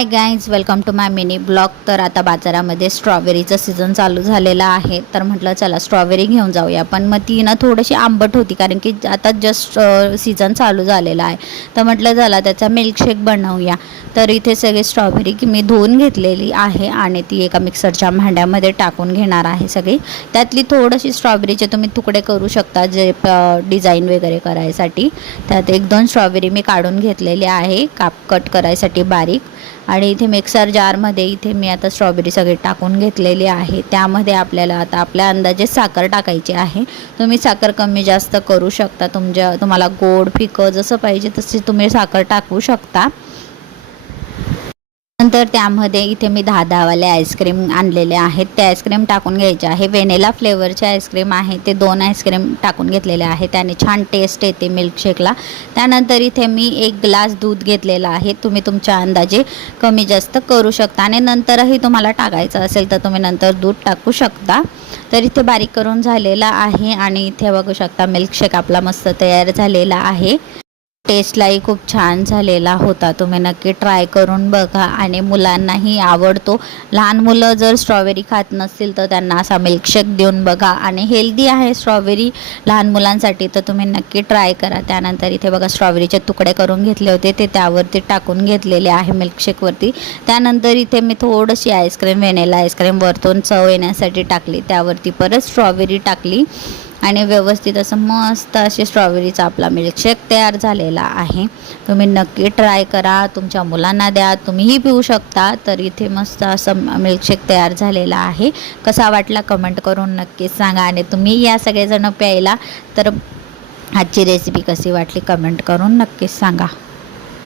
High guys, welcome to my mini blog. तर आता बाजारामध्ये स्ट्रॉबेरीचं सीझन चालू झालेला आहे, तर म्हटलं चला स्ट्रॉबेरी घेऊन जाऊया। पण मग ती ना थोडीशी आंबट होती, कारण की आता जस्ट सीझन चालू झालेला आहे। तर म्हटलं चला त्याचा मिल्कशेक बनवूया। तर इथे सगळी स्ट्रॉबेरी की मी धुवून घेतलेली आहे आणि ती एका मिक्सरच्या भांड्यामध्ये टाकून घेणार आहे सगळी। त्यातली थोडीशी स्ट्रॉबेरीचे तुम्ही तुकडे करू शकता, जे डिझाईन वगैरे करायसाठी। त्यात 1-2 स्ट्रॉबेरी मी काढून घेतलेली आहे कट करायसाठी बारीक। आणि इथे मिक्सर जारमध्ये इथे मी आता स्ट्रॉबेरी सगळी टाकून घेतलेली आहे। त्यामध्ये आपल्याला आता आपल्या अंदाजे साखर टाकायची आहे। तुम्ही साखर कमी जास्त करू शकता, तुम्हाला गोड फिकं जसं पाहिजे तसे तुम्ही साखर टाकू शकता। नंतर त्यामध्ये इथे मी 10 वाले आईस्क्रीम आणलेले आहेत, ते आईस्क्रीम टाकून घ्यायचे आहे। व्हॅनिला फ्लेवरचे आईस्क्रीम आहे, ते 2 आईस्क्रीम टाकून घेतलेले आहे, त्याने छान टेस्ट येते मिल्कशेकला। त्यानंतर इथे मी 1 ग्लास दूध घेतलेला आहे, तुम्ही तुमच्या अंदाजे कमी जास्त करू शकता आणि नंतरही तुम्हाला टाकायचं असेल तर तुम्ही नंतर दूध टाकू शकता। तर इथे बारीक करून झालेला आहे आणि इथे बघू शकता मिल्कशेक आपला मस्त तयार झालेला आहे। टेस्टलाही खूप छान झालेला होता, तुम्ही नक्की ट्राय करून बघा आणि मुलांनाही आवडतो। लहान मुलं जर स्ट्रॉबेरी खात नसतील तर त्यांना असा मिल्कशेक देऊन बघा आणि हेल्दी आहे स्ट्रॉबेरी लहान मुलांसाठी, तर तुम्ही नक्की ट्राय करा। त्यानंतर इथे बघा स्ट्रॉबेरीचे तुकडे करून घेतले होते, ते त्यावरती टाकून घेतलेले आहे मिल्कशेकवरती। त्यानंतर इथे मी थोडीशी आईस्क्रीम, व्हॅनिला आईस्क्रीम वरतून चव येण्यासाठी टाकली, त्यावरती परत स्ट्रॉबेरी टाकली आणि व्यवस्थित असं मस्त असे स्ट्रॉबेरीचा आपला मिल्कशेक तयार झालेला आहे। तुम्ही नक्की ट्राय करा, तुमच्या मुलांना द्या, तुम्हीही पिऊ शकता। तर इथे मस्त असं मिल्कशेक तयार झालेला आहे। कसा वाटला कमेंट करून नक्कीच सांगा आणि तुम्ही या सगळेजण प्यायला, तर आजची रेसिपी कशी वाटली कमेंट करून नक्कीच सांगा।